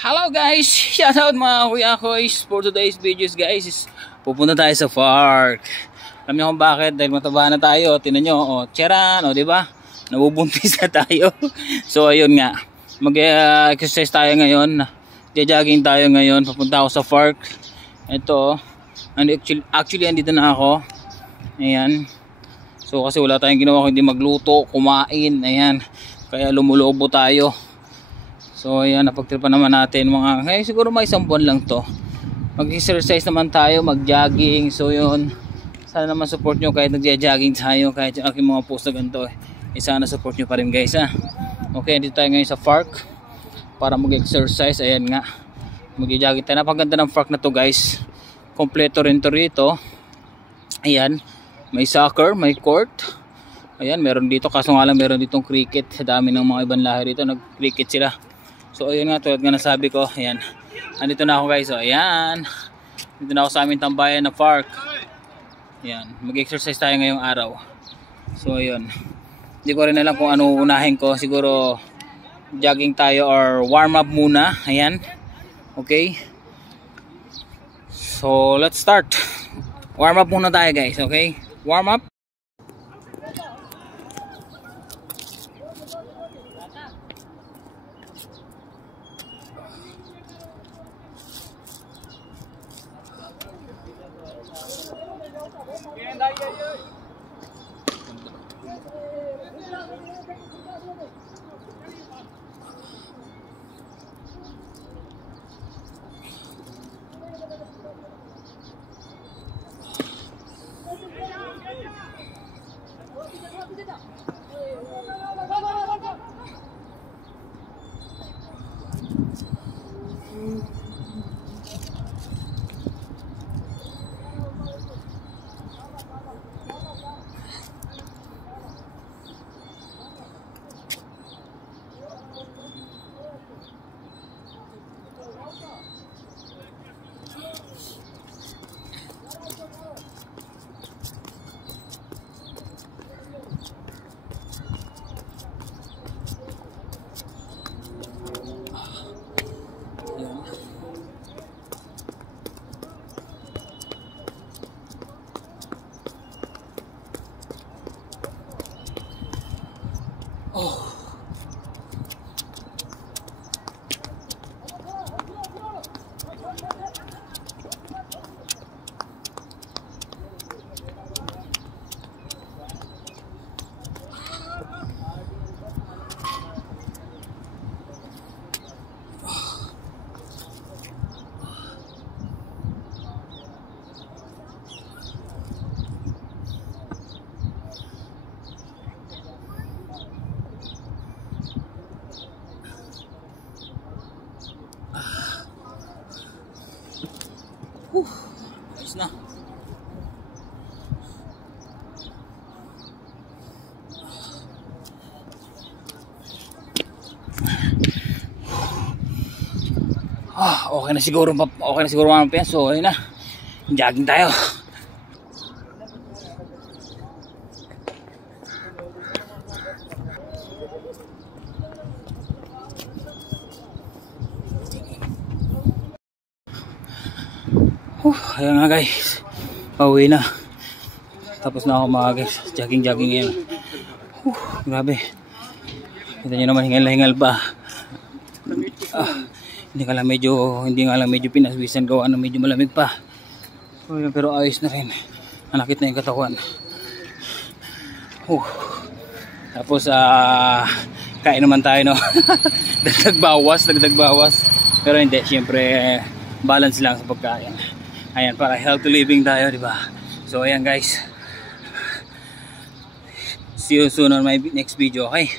Hello guys! Shoutout mga kuya koys. For today's videos guys is pupunta tayo sa park. Alam niyo kung bakit? Dahil mataba na tayo. Tingnan nyo, tsaran, diba? Nabubuntis na tayo. So ayun nga, mag-exercise tayo ngayon. Jogging tayo ngayon. Papunta ako sa park. Ito, actually andito na ako. Ayan. So kasi wala tayong ginawa kundi magluto, kumain. Ayan. Kaya lumulobo tayo. So ayan, napagtripan naman natin mga, siguro may isang buwan lang to. Mag-exercise naman tayo, mag-jogging. So yun, sana naman support nyo kahit nag-jogging tayo, kahit yung aking mga post na ganito sana support nyo pa rin guys ha. Okay, dito tayo ngayon sa park para mag-exercise. Ayan nga, mag-jogging tayo. Napaganda ng park na to guys. Kompleto rin to rito. Ayan, may soccer, may court. Ayan, meron dito, kaso nga lang meron ditong cricket. Sa dami ng mga ibang lahi dito, nag-cricket sila. So ayun nga, tulad nga nasabi ko, ayan, andito na ako guys. So ayan, dito na ako sa aming tambayan na park. Ayan, mag-exercise tayo ngayong araw. So ayun, hindi ko rin alam kung ano unahin ko. Siguro jogging tayo or warm up muna. Ayan, okay. So let's start. Warm up muna tayo guys, okay. Warm up. Ayos na. Okay na siguro mga piyan. So ayun na, jogging tayo. Ayan nga guys, pauwi na. Tapos na ako mag-jogging ngayon. Grabe. Kita nyo naman, hingal pa. Hindi nga lang medyo pinaswisan gawa na medyo malamig pa. Pero ayos na rin. Nanakit na yung katawan. Tapos kain naman tayo, no. dagdag bawas. Pero hindi, syempre balance lang sa pagkain. Ayan, para healthy living tayo, di ba? So ayan guys, see you soon on my next video, okay?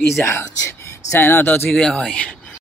Peace out. Sign out, Kuya Koy.